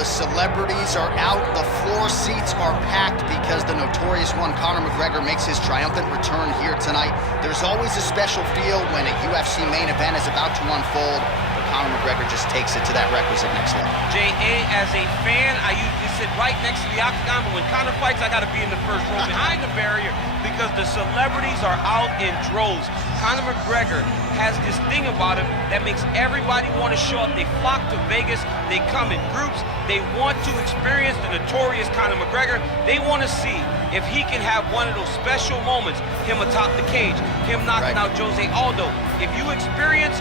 the celebrities are out, the floor seats are packed because the notorious one, Conor McGregor, makes his triumphant return here tonight. There's always a special feel when a UFC main event is about to unfold, but Conor McGregor just takes it to that requisite next level. J.A., as a fan, I usually sit right next to the Octagon, but when Conor fights, I got to be in the first row behind the barrier because the celebrities are out in droves. Conor McGregor has this thing about him that makes everybody want to show up. They flock to Vegas. They come in groups. They want to experience the notorious Conor McGregor. They want to see if he can have one of those special moments, him atop the cage, him knocking out Jose Aldo. If you experience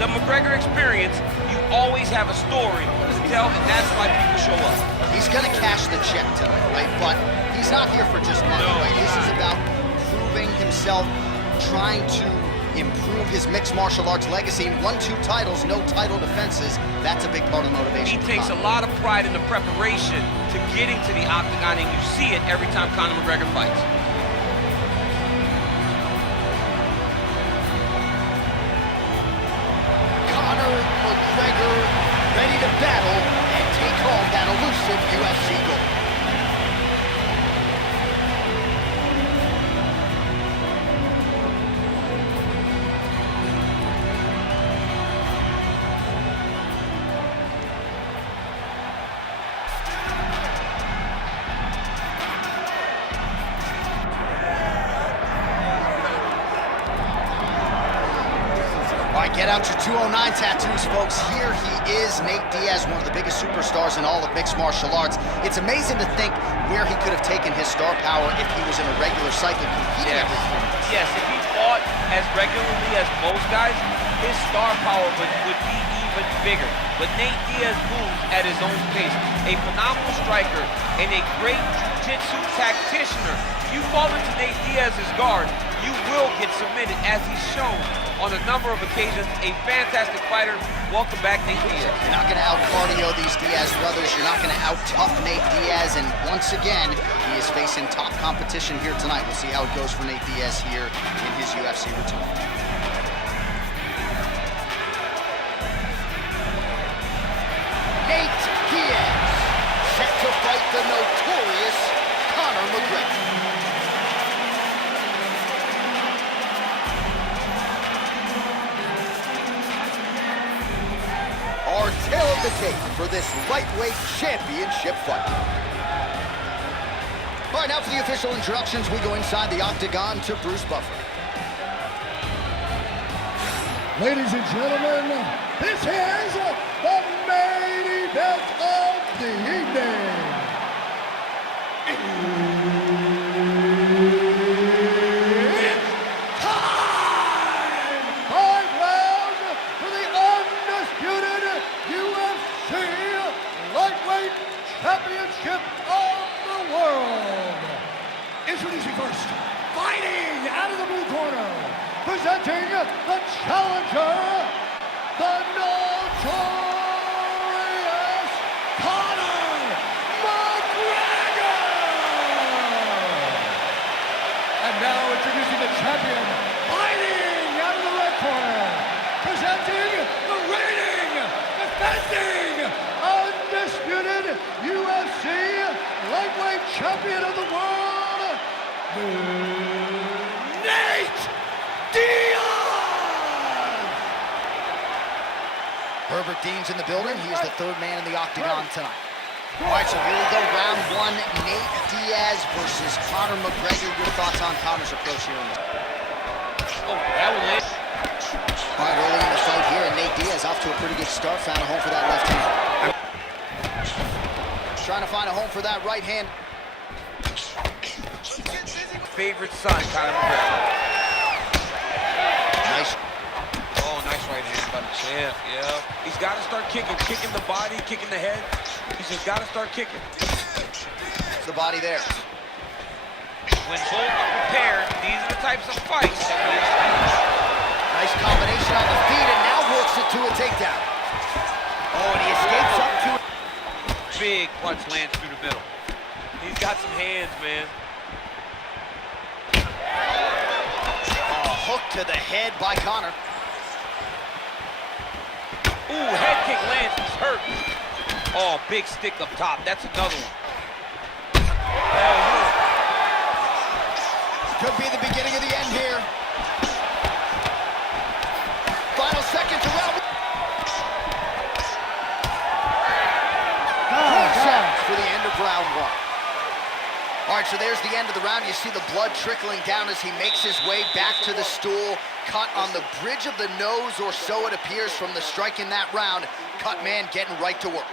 the McGregor experience, you always have a story to tell, and that's why people show up. He's going to cash the check tonight, right? But he's not here for just money, right? This is about proving himself, trying to improve his mixed martial arts legacy. 1-2 titles, no title defenses. That's a big part of the motivation. He takes a lot of pride in the preparation to getting to the Octagon, and you see it every time Conor McGregor fights. Conor McGregor ready to battle and take home that elusive UFC gold. Get out your 209 tattoos, folks. Here he is, Nate Diaz, one of the biggest superstars in all of mixed martial arts. It's amazing to think where he could have taken his star power if he was in a regular cycle competing every 3 months. Yes, if he fought as regularly as most guys, his star power would be even bigger. But Nate Diaz moves at his own pace. A phenomenal striker and a great jiu-jitsu tacticianer. If you fall into Nate Diaz's guard, you will get submitted, as he's shown on a number of occasions. A fantastic fighter. Welcome back, Nate Diaz. You're not going to out-cardio these Diaz brothers. You're not going to out-tough Nate Diaz. And once again, he is facing top competition here tonight. We'll see how it goes for Nate Diaz here in his UFC return. Nate Diaz, set to fight the notorious Conor McGregor. Our tail of the tape for this lightweight championship fight. All right, now for the official introductions, we go inside the Octagon to Bruce Buffer. Ladies and gentlemen, this is the main event of the evening. It's time! 5 rounds for the undisputed UFC Lightweight Championship of the world. Introducing first, fighting out of the blue corner, presenting the challenger, the notorious Conor McGregor! And now introducing the champion, fighting out of the red corner, presenting the reigning, defending, undisputed UFC lightweight champion of the world, Nate Diaz! Herbert Dean's in the building. He is the third man in the Octagon tonight. All right, so here we go. Round 1, Nate Diaz versus Conor McGregor. Your thoughts on Conor's approach here in this? Oh, that was it. All right, early in the fight here, and Nate Diaz off to a pretty good start. Found a home for that left hand. Trying to find a home for that right hand. Favorite son, Conor McGregor. Nice. Oh, nice right hand by the champ, yeah. He's got to start kicking the body, kicking the head. He's just got to start kicking. The body there. When both are prepared, these are the types of fights that we expect. Nice combination on the feet, and now works it to a takedown. Oh, and he escapes up to it. Big punch lands through the middle. He's got some hands, man. Hook to the head by Conor. Ooh, head kick lands, he's hurt. Oh, big stick up top. That's another one. Oh, Could be the beginning of the end here. Final seconds to round. Seconds for the end of round one. All right, so there's the end of the round. You see the blood trickling down as he makes his way back to the stool. Cut on the bridge of the nose, or so it appears from the strike in that round. Cut man getting right to work.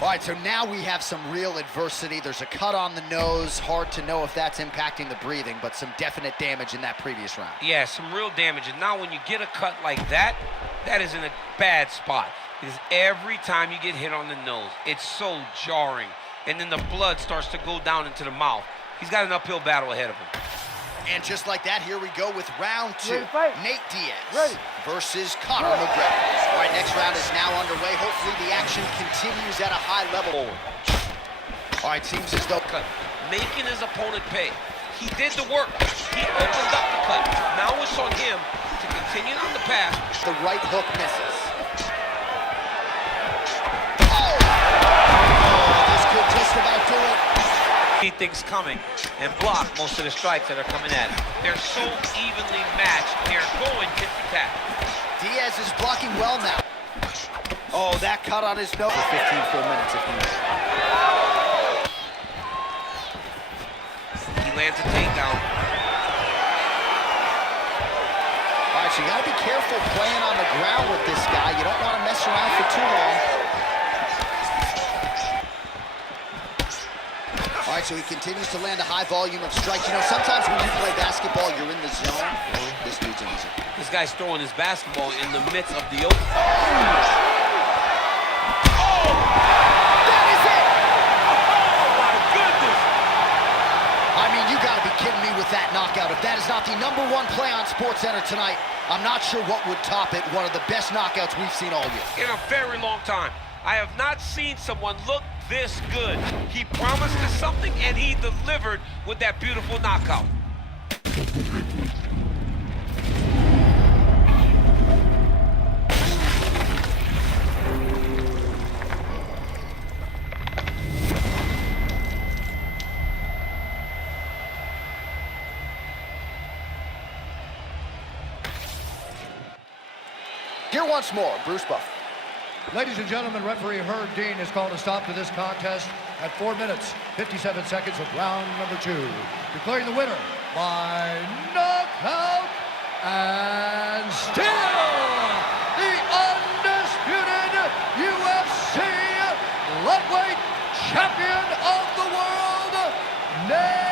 All right, so now we have some real adversity. There's a cut on the nose. Hard to know if that's impacting the breathing, but some definite damage in that previous round. yeah, some real damage. And now when you get a cut like that, that is in a bad spot. Because every time you get hit on the nose, it's so jarring. And then the blood starts to go down into the mouth. He's got an uphill battle ahead of him. And just like that, here we go with round two. Nate Diaz versus Conor McGregor. All right, next round is now underway. Hopefully the action continues at a high level. All right, seems as though... Cut. Making his opponent pay. He did the work. He opened up the cut. Now it's on him to continue on the path. The right hook misses. This could just about do it. See things coming and block most of the strikes that are coming at him. They're so evenly matched. They're going tit for tat. Diaz is blocking well now. Oh, that cut on his nose. For 15 full minutes if needed. He lands a takedown. All right, so you got to be careful playing on the ground with this guy. You don't want to mess around for too long. All right, so he continues to land a high volume of strikes. You know, sometimes when you play basketball, you're in the zone. This dude's in the zone. This guy's throwing his basketball in the midst of the open. That is it! Oh, my goodness! I mean, you got to be kidding me with that knockout. If that is not the #1 play on SportsCenter tonight, I'm not sure what would top it. One of the best knockouts we've seen all year. In a very long time. I have not seen someone look this good. He promised us something, and he delivered with that beautiful knockout. Here once more, Bruce Buffer. Ladies and gentlemen, referee Herb Dean has called a stop to this contest at 4 minutes, 57 seconds of round number 2. Declaring the winner by knockout and still the undisputed UFC lightweight champion of the world, Nate